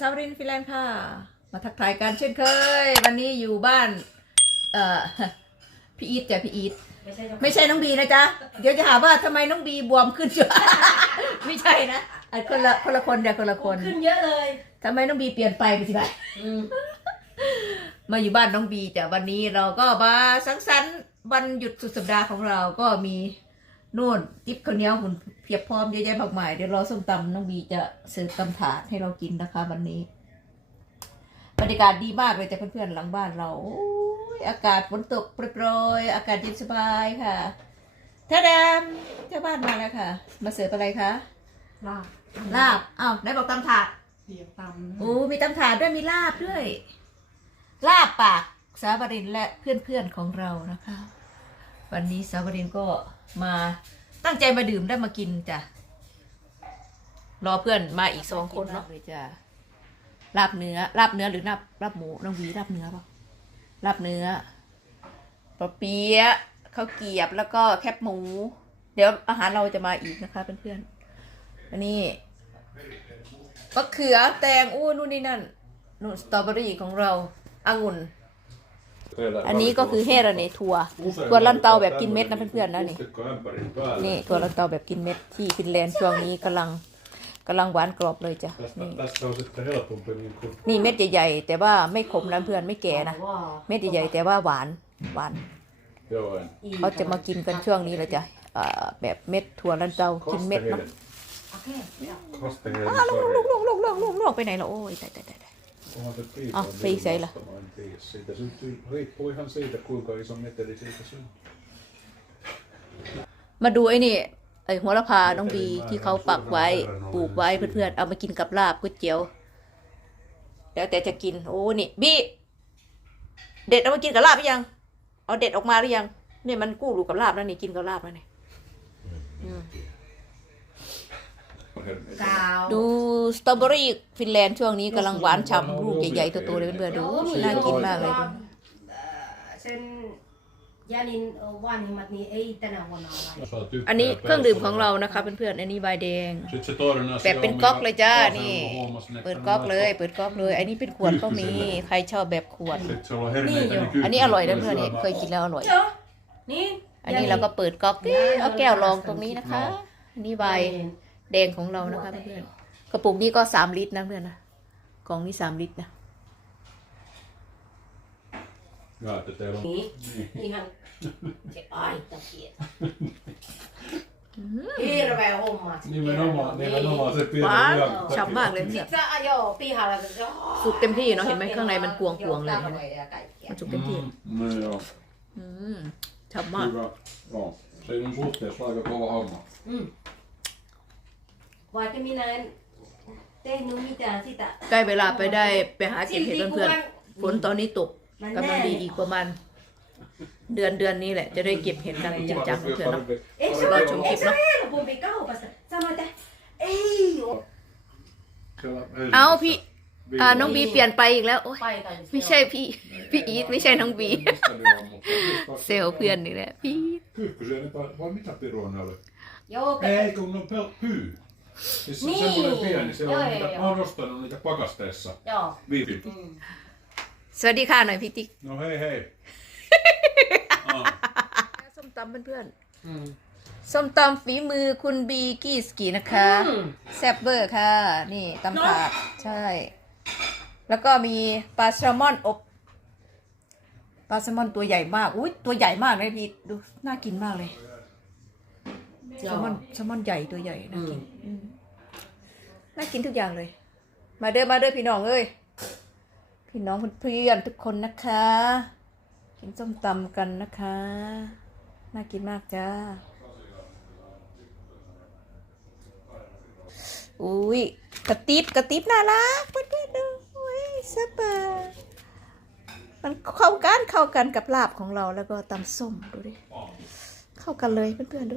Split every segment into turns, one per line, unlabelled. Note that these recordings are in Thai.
สาวรินฟินแลนด์ค่ะ มาทักทายกันเช่นเคย วันนี้อยู่บ้าน เอ่อพี่อีทจ้ะพี่อีท
ไม่ใช่เจ้า
ไม่ใช่น้องบีนะจ๊ะ เดี๋ยวจะหาว่าทำไมน้องบีบวมขึ้นจ้ะ ไม่ใช่นะอันคนละคนละคนเดี๋ยวคนละคน
ขึ้นเยอะเลย
ทำไมน้องบีเปลี่ยนไปไปสิบ
อืม
มาอยู่บ้านน้องบีแต่วันนี้เราก็มาสังสรรค์วันหยุดสุดสัปดาห์ของเราก็มี นู่นติ๊บข้าวเหนียวหุ่นเพียบพร้อมเยอะแยะมากมายเดี๋ยวรอส้มตำน้องบีจะเสิร์ฟตำถาดให้เรากินนะคะวันนี้ บรรยากาศดีมากเลยจ้ะเพื่อนๆหลังบ้านเราโอ้ยอากาศฝนตกโปรยๆอากาศเย็นสบายค่ะท่าดามเจ้าบ้านมาแล้วค่ะ มาเสิร์ฟอะไรคะ
ลาบ
ลาบอ้าวไหนบอกตำถาด
เปียกตำ
โอ้มีตำถาดด้วยมีลาบด้วย ลาบปากสาวรินและเพื่อนๆของเรานะคะ วันนี้สาวรินก็มาตั้งใจมาดื่มได้มากินจ้ะ รอเพื่อนมาอีกสองคนเนาะเลยจ้ะลาบเนื้อลาบเนื้อหรือลาบลาบหมูน้องวีลาบเนื้อเปล่าลาบเนื้อปะเปี๊ยะข้าวเกียบแล้วก็แคบหมู เดี๋ยวอาหารเราจะมาอีกนะคะเพื่อนๆอันนี้มะเขือแตงอู้นู่นนี่นั่นนู่นสตรอเบอรี่ของเราองุ่น อันนี้ก็คือเฮราเนทัวตัวลันเตาแบบกินเม็ดนะเพื่อนๆนะนี่นี่ตัวลันเตาแบบกินเม็ดที่ฟินแลนด์ช่วงนี้กำลังกำลังหวานกรอบเลยจ้ะนี่
Tästä on sitten helpompi niin kuin
นี่เม็ดใหญ่ๆแต่ว่าไม่ขมนะเพื่อนไม่แก่นะ
ว้าว
เม็ดใหญ่ๆแต่ว่าหวานหวาน
joo, en
เขาจะมากินกันช่วงนี้เลยจ้ะเอ่อแบบเม็ดถั่วลันเตากินเม็ดเนาะ
Kosteheden.
โอเค
Kosteheden,
อ้าวลูก
sorry.
ลูกลูกลูกลูกลูกลูกไปไหนล่ะโอ้ยตายตายตายตาย
Onhan se piikaa
Ah, piiseillä.
ilmasta, mä en tiedä. Siitä syntyy, riippuu ihan siitä, kuinka iso meteli siitä syntyy.
มาดูไอ้นี่ไอ้หัวละพาน้องบีที่เขาปักไว้ปลูกไว้เพื่อนๆเอามากินกับลาบก๋วยเตี๋ยว แล้วแต่จะกินโอ้นี่บีเด็ดเอามากินกับลาบหรือยัง เอาเด็ดออกมาหรือยังเนี่ยมันกู้รูกับลาบแล้วนี่กินกับลาบแล้วนี่อืม
On herneitä.
กาว
ดูสตรอเบอรี่ฟินแลนด์ช่วงนี้กำลังหวานฉ่ำลูกใหญ่ๆโตๆเลยเพื่อนๆดูน่ากินมากเลยดู
เช่นยานินเอ่อวานิมัดนี้เอ้ยแต่ละวันอะไร
Saa tykkää
อันนี้เครื่องดื่มของเรา
persoonaa.
นะคะเพื่อนๆอันนี้ใบน์แดง
Sitten se toinen asia
แบบเป็น
on,
ก๊อก
minä
เลยจ้า
Aasenalla
นี่
huomasin, että
เปิด
nämä
ก๊อกเลย
to-
เปิดก๊อกเลยอันนี้เป็นขวดก็มีใครชอบแบบขวด
Sitten se on herneitä, niin
อันนี้อร่อยนะ
kyykkyset
เพื่อน
tuli
นี่เคย
syömään
กินแล้วอร่อย
เจ้านี่
อันนี้เราก็เปิดก๊อกดิเอาแก้วรองตรงนี้นะคะอันนี้ใบน์ แดงของเรานะคะเพื่อนๆกระปุกนี้ก็สามลิตรนะเพื่อนนะกล่องนี้สามลิตรนะ
Ja, että teillä on...
นี่
Niin.
ihan se aita tietä hirveä homma
Nimenomaan, nimenomaan se pieni
Vaan,
liha-
ฉ่ำมากเลย
sit sä ajoo pihalla se
สุกเต็มที่เนาะเห็นไหมข้างในมันกวงกวงๆเลยเห็นไหม
ja kaikkia
มันสุกเต็มที่
Mm, no joo,
อืมฉ่ำมาก
minä en tehnyt mitään sitä.
ใกล้เวลาไปได้ไปหาเก็บเห็ดเพื่อนๆฝนตอนนี้ตก
Mä
กำลังดี
näen.
อีกประมาณ เดือนเดือนนี้แหละ จะได้เก็บเห็ดกันจริงจังเพื่อนๆเนาะ
Eikö se,
Ollaan
ole,
sun
eikö se
kipna.
ole helpompi kaupasta? Sanoin, että ei ole.
Siellä
เอา
Helsingissä
พี่
viime
อ่าน้องบีเปลี่ยนไปอีกแล้วโอ๊ย
Paikan
ไม่ใช่พี่ พี่อีทไม่ใช่น้องบี
Mistä ne on, mutta just
เซลล์เพื่อนนี่แหละพี่
Kyykkysiä ne vai, vai mitä pirua ne oli?
Joo,
Ei, kun ne on pel- pyy. Siis
Niin.
semmoinen pieni, se
Joo,
on
joo,
niitä,
joo.
mä oon ostanut niitä pakasteessa.
joo.
Viipin.
Mm.
สวัสดีค่ะหน่อยพี่ติ๊ก
No hei hei. Ah.
ส้มตำเพื่อน
Mm.
ๆส้มตำฝีมือคุณบีกี้สกีนะคะ
อืม
แซ่บเบอร์ค่ะ นี่ตำถาดใช่ แล้วก็มีปลาแซลมอนอบปลาแซลมอนตัวใหญ่มาก อุ้ยตัวใหญ่มากเลยพี่ดูน่ากินมากเลย แซลมอนแซลมอนใหญ่ตัวใหญ่น่ากินอืมน่ากินทุกอย่างเลย มาเด้อมาเด้อพี่น้องเอ้ยพี่น้องเพื่อนๆทุกคนนะคะ กินส้มตำกันนะคะ น่ากินมากจ้าอุ้ยกระติบกระติบน่ารักเพื่อนๆดูอุ้ยสบายมันเข้ากันเข้ากันกับลาบของเราแล้วก็ตำส้มดูดิเข้ากันเลยเพื่อนๆดู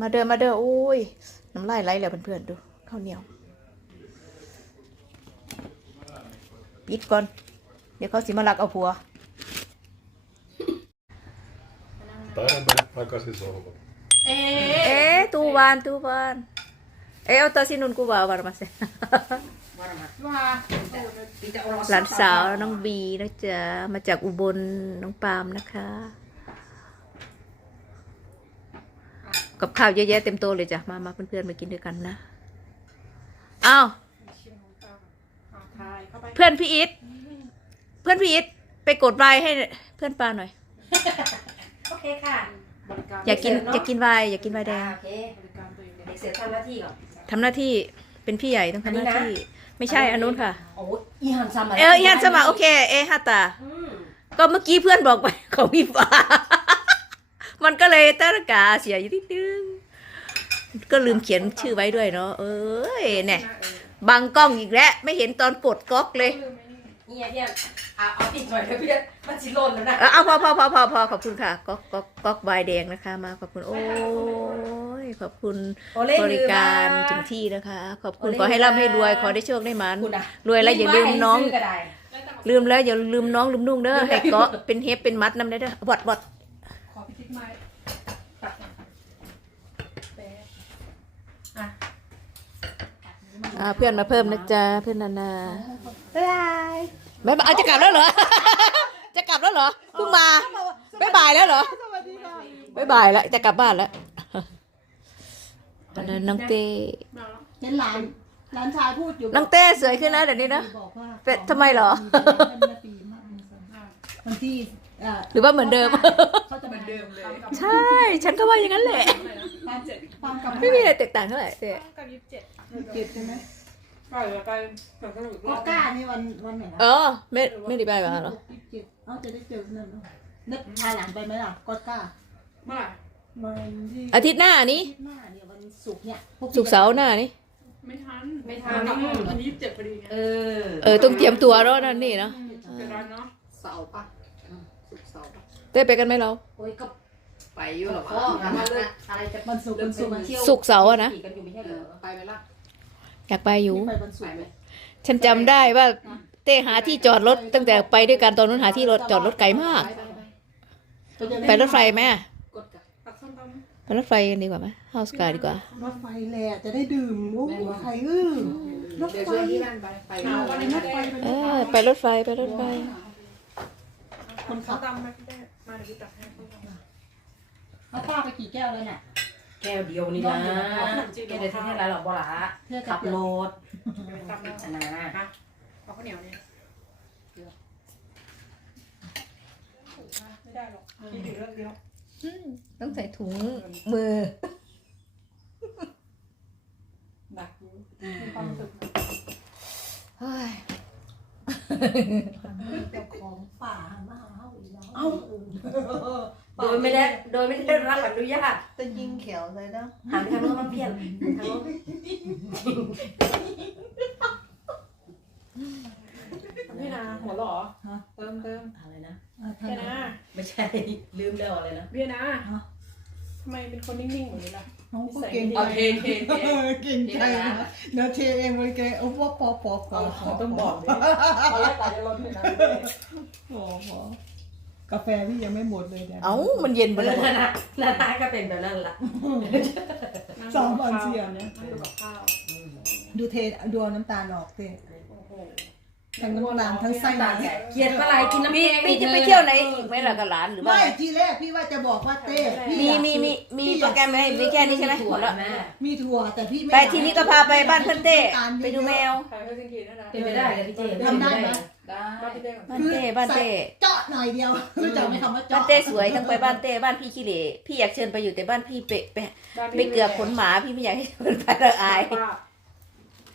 มาเดินมาเดินโอ้ยน้ำลายไหลแล้วเพื่อนๆดูข้าวเหนียวปิดก่อน เดี๋ยวเขาสิมาลักเอาผัว
Taidan mennä takaisin sohvalle.
เอ๊
เอ๊ะตูวานตูวาน Eh, ota sinun ku bawa mas
วาระมัด
ว่า
ปีจะเอา
หลานสาวน้องบีนะจ๊ะมาจากอุบลน้องปาล์มนะคะ กับข้าวเยอะแยะเต็มโต๊ะเลยจ้ะ มามาเพื่อนๆมากินด้วยกันนะอ้าว
ชิมของตาอ่าทายเข้าไป
เพื่อนพี่อิทเพื่อนพี่อิทไปกดไวน์ให้เพื่อนปาหน่อย
โอเคค่ะ
บริการ
อยากกินอยากกินไวน์อยากกินไวน์แดง
โอเค
บริการตัวเอง
เด็กเสือทำหน้าที่ก่อน
ทำหน้าที่เป็นพี่ใหญ่ต้องทำหน้า
อันนี้นะ
ที่ ไม่ใช่อันนู้นค่ะ
โอ้ยอีหันซามา
เออยันสมาโอเคเอฮาตา
อืม
ก็เมื่อกี้เพื่อนบอกไปของพี่ฟ้า มันก็เลยตะกาเสียอยู่นิดนึงก็ลืมเขียนชื่อไว้ด้วยเนาะเอ้ยเนี่ยบังกล้องอีกแล้วไม่เห็นตอนกดก๊อกเลย
นี่ไงพี่อันเอาเอาปิดหน่อยนะพี่อันมันสิหล่นแล้วนะ
เอาเอาพอพอพอพอพอขอบคุณค่ะก๊อกก๊อกก๊อกใบายแดงนะคะ มาขอบคุณโอ้ยขอบคุณ
โอเล่
บริการ
ลืม
ถึ
ม
งที่นะคะ ขอบคุณ
โอเล่
ขอให้ร่ำให้รวย
ลืมมา
ขอได้โชคได้มัน
คุณอะ
รวยแล้วอย่าลืมน้อง
ซื้ก็ได้
ลืมแล้วอย่าลืมน้องลืมนุ่งเด้อให้เกาะเป็นเฮปเป็นมัดน้ำได้เด้อบดบด
ขอ พิจิตไม้ตัดหน่อยแปะอะ
อ่าเพื่อนมาเพิ่มนะจ๊ะเพื่อนนานาบ๊ายบายบ๊ายบายเอาจะกลับแล้วเหรอ จะกลับแล้วเหรอเพิ่งมาบ๊ายบายแล้วเหรอบ๊ายบายแล้วจะกลับบ้านแล้วอันนั้นน้องเต้
มาแล้ว
เห็นหลานหลานชายพูดอยู่
น้องเต้สวยขึ้นนะเดี๋ยวนี้นะ
บอกว่า
เป็นทำไมเหรอ
ปีมากวันที่เอ่อ
หรือว่าเหมือนเดิม
เขาจะ เหมือนเดิมเลย
ใช่ ฉันก็ว่าอย่างนั้นแหละ
ความความกับ
ไม่มีอะไรแตกต่างเท่าไหร่เต้
กับยี่สิบเจ็ด
เจ็ดใช่ไหม
ไปเลยไปไปสนุก
ก็กล้านี่วันวันไหน
เออ ไม่ไม่ได้ไปมาเหรอ
ยี่สิบเจ็ดเอาจะได้เจอนั่นเนาะนึกพาหลังไปไหมล่ะก็กล้า
เมื่อไหร่
วันที่
อาทิตย์หน้านี้
อาทิตย์หน้าเนี่ยวันศุกร์เนี่ยพว
ศุกร์เสาร์หน้านี้
ไม่ทัน
ไม่ทัน
อันนี้ยี่สิบเจ็ดพอดีไง
เออ
เออต้องเตรียมตัวแล้วนั่นนี่เนาะ
เป็นร้านเนาะ
เสาร์ปะอืมศุกร์เสา ร์ปะ
เต้ไปกันไหมเรา
โอ้ยก็
ไปอยู่หรอ
พ่อกันมาเลยอะไรจะ
วันศุกร์วันศุกร์
เที่ยว
ศุกร์เสาร์อะนะ
ขี่กันอยู่ไม่ใช่เหรอ
ไปไหมล่ะ
อยากไปอยู่
ไปวันศุกร์ไหม
ฉันจำได้ว่าเต้หาที่จอดรถตั้งแต่ไปด้วยกันตอนนู้นหาที่รถจอดรถไกลมาก ไปรถไฟไหมอะ
กดกับ
ตักส้มตำ
ไปรถไฟกันดีกว่าไหมเฮาสกาดีกว่า
รถไฟแหละจะได้ดื่มโอ้ใครอื้อรถ
เดี๋ยว
ไฟ
ช่วยที่บ้านไปไป
เอาวันนี้
ร
ไม่
ถ
ได้
ไฟเป็น
เอ
รถไฟ
อไปรถไฟไปรถไฟ
คนขับ
ส้มตำมาพี่ได้มา เดี๋ยวพี่ตักให้ส้มตำ
เอาป้าไปกี่แก้วแล้วเนี่ย
แก้วเดียวนี่นะแกเดี๋ยวที่นี่ไรหรอกบ่ละ
เพื่อ
ขับรถ
ตำแล้ว
อันนั้นนะ
ฮะเอาข้าวเหนียวนี่ไม่ได้หรอกคิดถึงเรื่องเดียว
ต้องใส่ถุงมือ
หนักอยู่มีความรู้สึก
เฮ้ย
เจ้าของป่ามาเฮาอีกแล้ว
เอ้าโดยไม่ได้โดยไม่ได้รับอนุญาต
จะยิงเขียวเลยนะ
หันไปทางโน้นมันเพี้ยนทางโน้น
พี่นาหัวหล่อเติมเติม
อะไรนะ
พี่นา
ไม่ใช่ลืมแล้วอะไรนะ
พี่นาทำไมเป็นคนนิ่งๆแบบนี้ล่ะ
น้องก็เก่ง
เอาเทเทเท
เก่งใจนะเดี๋ยวเทเองมันเก่งเอาว่าปอปอปอ
ต้องบอกเลยตอนแรกตาจะร้อนเลยนะ
โอ้โห กาแฟพี่ยังไม่หมดเลยเนี่ย
เอ้ามันเย็นไป
เอ
เล
อยนานานาก็เป็นแบบนั้นละ
สองวันเสียเนี่ย
นั่งดูกับข้าว
ดูเทดูเอาน้ำตาลออกเท
โอ้โห
ทั้งน้ำตาลทั้งไส้
ตาแก่เกลียดปลาไหลกินน้ำแกง
พี่จะไปเที่ยวไหนอีกไหมล่ะกับหลานหรือว่า
ไม่
ไง
ทีแรกพี่ว่าจะบอกว่าเต้พี่
มี
อยาก
มีมีมีโปรแกรมไหมมีแค่นี้ใช่ไหมหมดแล้ว
แม่
มีทัวร์แต่พี่ไม่
ไปทีนี้ก็พาไปบ้านเพื่อนเต้ไปดูแมว
ใครเพื่อนกินนะนะ
เป็นไปได้เลยพี่เจ
ทำได้ไหม
ได้
บ้านพี่เต้ก่อน
บ้านเต้บ้านเต้
เจาะหน่อยเดียวรู้จักไหมคำว่า
บ้า
เจาะ
นเต้สวยทั้งไปบ้านเต้บ้านพี่ขี้เหร่พี่อยากเชิญไปอยู่แต่บ้านพี่เปะเปะไปเกือกขนหมาพี่ไม่อยากให้เชิญไปละอาย
ป้า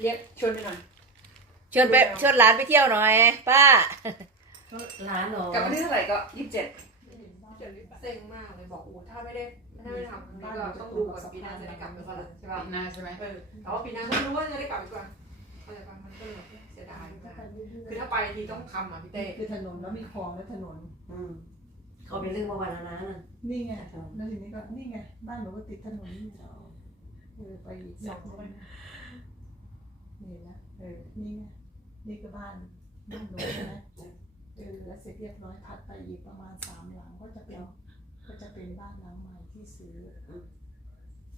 เรียกชวนไปหน่อย
ชวนไปชวนหลานไปเที่ยวหน่อยป้า
ร้านเหรอก
ลับวันที่เท่าไหร่ก็ยี่สิบเจ็ด
เซ็งมากเลยบอกโอ้ถ้าไม่ได้ถ้าไม่ทำนี่ก็ต้องดูก่อนปีหน้าจะได้กลับไปเมื่อไหร่ใช่ป่ะ
ปีหน้าใช่ไหม
เออแต่ว่าปีหน้าไม่รู้ว่าจะได้กลับอีกว่า เข้าใจป่ะมันก็เลยแบบเสียดายมากคือถ้าไปทีต้องทำอะพี่เต้
คือถนนแล้วมีคลองและถนน
อืมเขาเป็นเรื่องเมื่อวานนะนะ
นี่ไงแล้วทีนี้ก็นี่ไงบ้านหนูก็ติดถนนนี่เราเออไปอีกสองคนนี่นะเออนี่ไงนี่ก็บ้านบ้านหนูใช่ไหมเออแล้วเสร็จเรียบร้อยถัดไปอีกประมาณสามหลังก็จะเป็นก็จะเป็นบ้านหลังใหม่ที่ซื้อ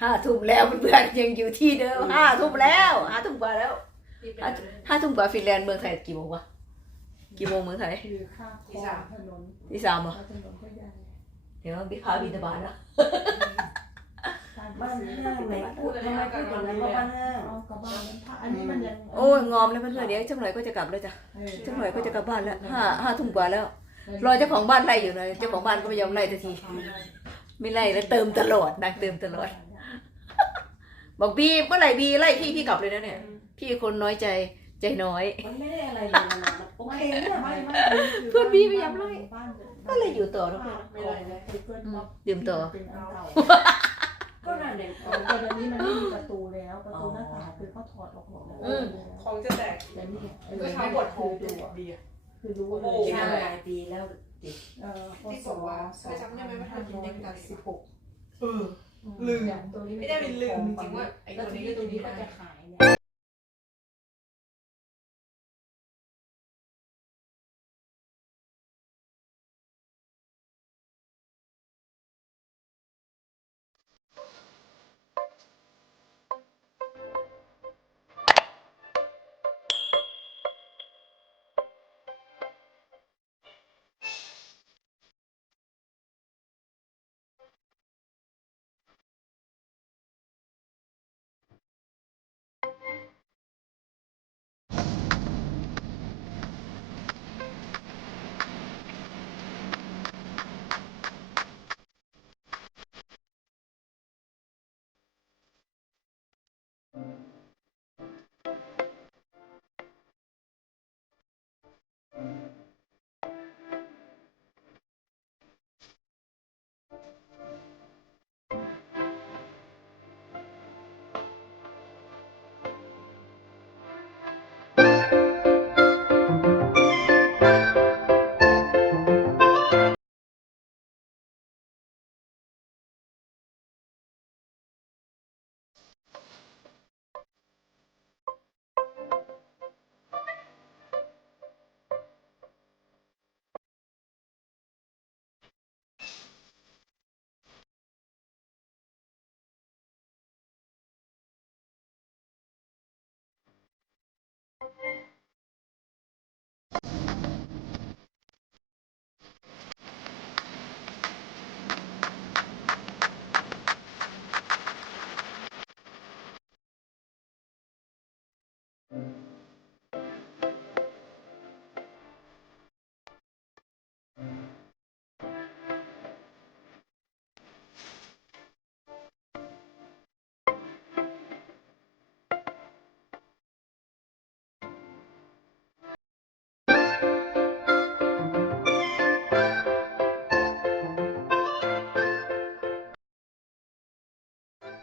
ห้าทุ่มแล้วเพื่อนๆยังอยู่ที่เดิมห้าทุ่มแล้วห้าทุ่มกว่าแล้ว
ที่เป็น
ห้าห้าทุ่มกว่าฟินแลนด์เมืองไทยกี่โมงวะกี่โมงเมืองไทย
คือข้ามคลองถนน
ที่สามเหรอ
แล้วถนนก็ใหญ่
เดี๋ยวบิ๊กพาบินตบาลแล้ว
บ้านห้างไหนพูดทำไมพูดอย่างนั้นว่าบ้านห้าง
เอากลับบ้านนั้นพระอันนี้มันยัง
โอ้ยงอมแล้วเพื่อนๆเดี๋ยวจังหน่อยก็จะกลับแล้วจ้ะ
เออ
จังหน่อยก็จะกลับบ้านแล้วห้าห้าทุ่มกว่าแล้วรอเจ้าของบ้านไล่อยู่เลยเจ้าของบ้านก็ไม่ยอมไล่สักที ไม่ไล่แล้วเติมตลอดนางเติมตลอด บอกบีเมื่อไหร่บีไล่พี่พี่กลับเลยนะเนี่ย พี่คนน้อยใจใจน้อย
มันไม่ได้อะไรเลยนะโอเคเนี่ย
ไม่ไม่
เพื่อนพี่พยายามไล่
บ้าน
ก็เลยอยู่ต่อนะเพื่อน
ไม่เลยเลย
คือเพื่อนบอก
ดื่มต่อ
เป็นอันเก่า
ก็นั่นเอง
เออแต่เดี๋ยวนี้มันไม่มีประตูแล้วประตูหน้าต่างคือเขาถอดออกหมดแล้ว
อืม
ของจะแตก
แต่นี่เออ
ก็ใช้บทโฮดูอะดีอะ
คือรู้
โอ้
เลย
โห
ช่างหลายปีแล้ว
เออพ
ที่บอกว่าเคยจำได้ไหมว่าทำกินเด็กตอนสิบหก
เออ
ลืม
ตัวนี้
ไม่ได้เป็นลืมจริงๆว่าไอ้
แล้ว
ตัว
ที
นี้
นี้
ก็
ตั
ตัวว
นี้
นี้
ก็
ก็
จะ
จะ
ขาย